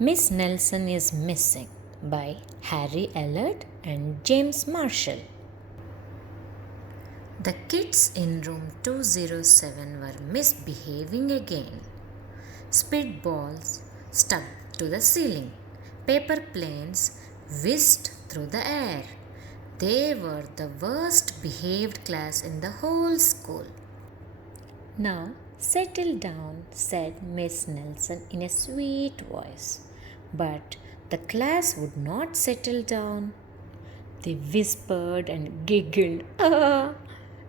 Miss Nelson is Missing by Harry Ellard and James Marshall. The kids in room 207 were misbehaving again. Spitballs stuck to the ceiling. Paper planes whizzed through the air. They were the worst behaved class in the whole school. Now settle down, said Miss Nelson in a sweet voice. But the class would not settle down. They whispered and giggled, ah,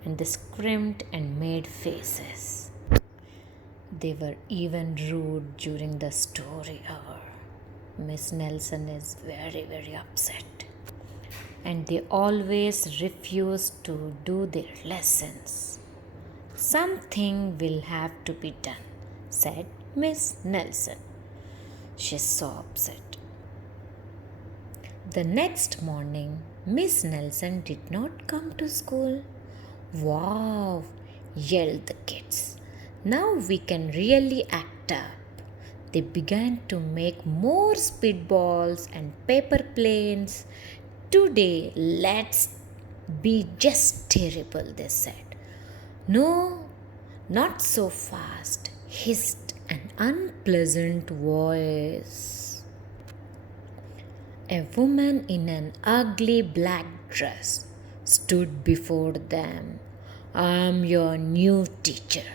and they screamed and made faces. They were even rude during the story hour. Miss Nelson is very upset. And they always refuse to do their lessons. Something will have to be done, said Miss Nelson. She's so upset. The next morning, Miss Nelson did not come to school. Wow, yelled the kids. Now we can really act up. They began to make more spitballs and paper planes. Today, let's be just terrible, they said. No, not so fast, hissed an unpleasant voice. A woman in an ugly black dress stood before them. I'm your new teacher,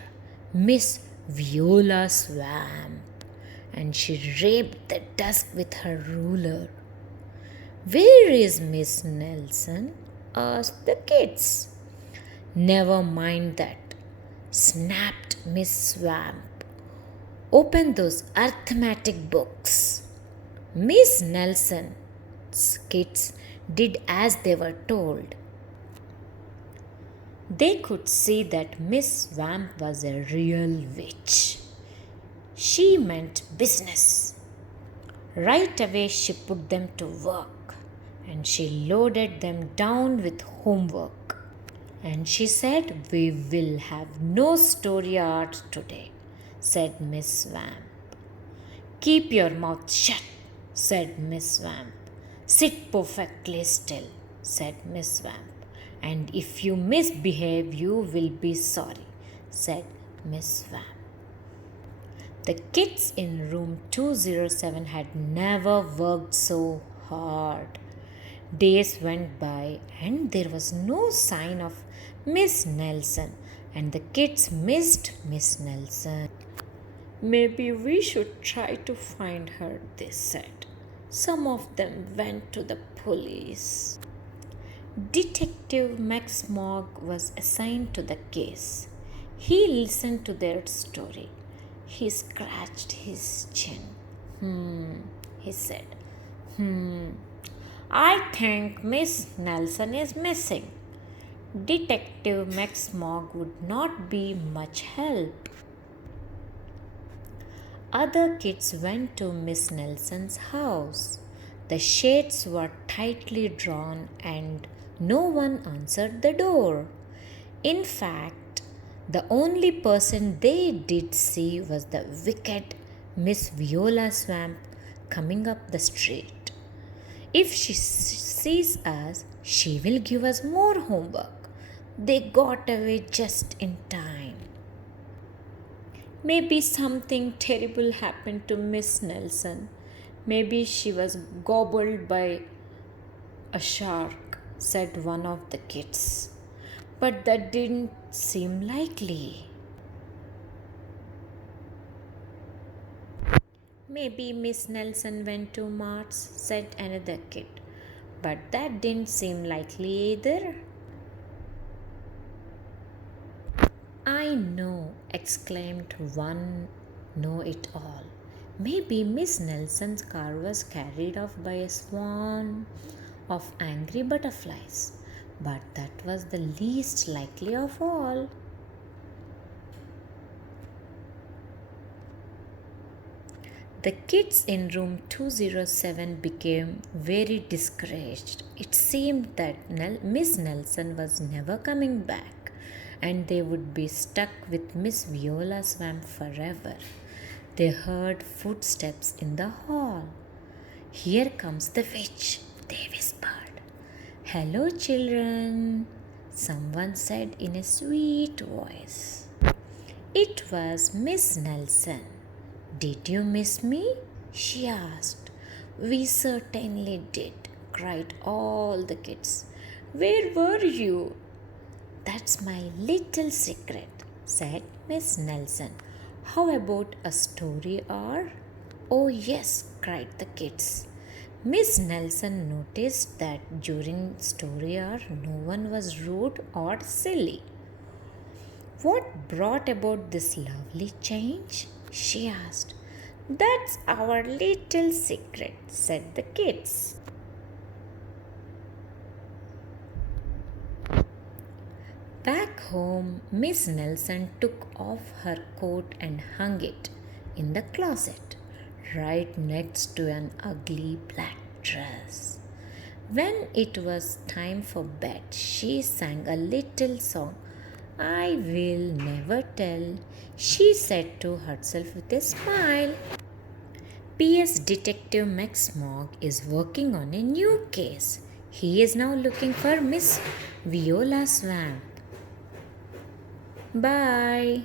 Miss Viola Swamp. And she raped the desk with her ruler. Where is Miss Nelson? Asked the kids. Never mind that, snapped Miss Swamp. Open those arithmetic books. Miss Nelson's kids did as they were told. They could see that Miss Swamp was a real witch. She meant business. Right away, she put them to work and she loaded them down with homework. And she said, we will have no story art today, said Miss Swamp. Keep your mouth shut, said Miss Swamp. Sit perfectly still, said Miss Swamp. And if you misbehave, you will be sorry, said Miss Swamp. The kids in room 207 had never worked so hard. Days went by and there was no sign of Miss Nelson, and the kids missed Miss Nelson. Maybe we should try to find her, they said. Some of them went to the police. Detective Max Mogg was assigned to the case. He listened to their story. He scratched his chin. He said, I think Miss Nelson is missing. Detective Max Mogg would not be much help. Other kids went to Miss Nelson's house. The shades were tightly drawn and no one answered the door. In fact, the only person they did see was the wicked Miss Viola Swamp coming up the street. If she sees us, she will give us more homework. They got away just in time. Maybe something terrible happened to Miss Nelson. Maybe she was gobbled by a shark, said one of the kids. But that didn't seem likely. Maybe Miss Nelson went to Mars, said another kid. But that didn't seem likely either. I know, exclaimed one know it all. Maybe Miss Nelson's car was carried off by a swarm of angry butterflies. But that was the least likely of all. The kids in room 207 became very discouraged. It seemed that Miss Nelson was never coming back and they would be stuck with Miss Viola Swamp forever. they heard footsteps in the hall. Here comes the witch, they whispered. Hello, children, someone said in a sweet voice. It was Miss Nelson. Did you miss me? She asked. We certainly did, cried all the kids. Where were you? That's my little secret, said Miss Nelson. How about a story hour? Oh, yes, cried the kids. Miss Nelson noticed that during story hour no one was rude or silly. What brought about this lovely change? She asked. That's our little secret, said the kids. Back home, Miss Nelson took off her coat and hung it in the closet, right next to an ugly black dress. When it was time for bed, she sang a little song. I will never tell, she said to herself with a smile. P.S. Detective Max Mogg is working on a new case. He is now looking for Miss Viola Swamp. Bye.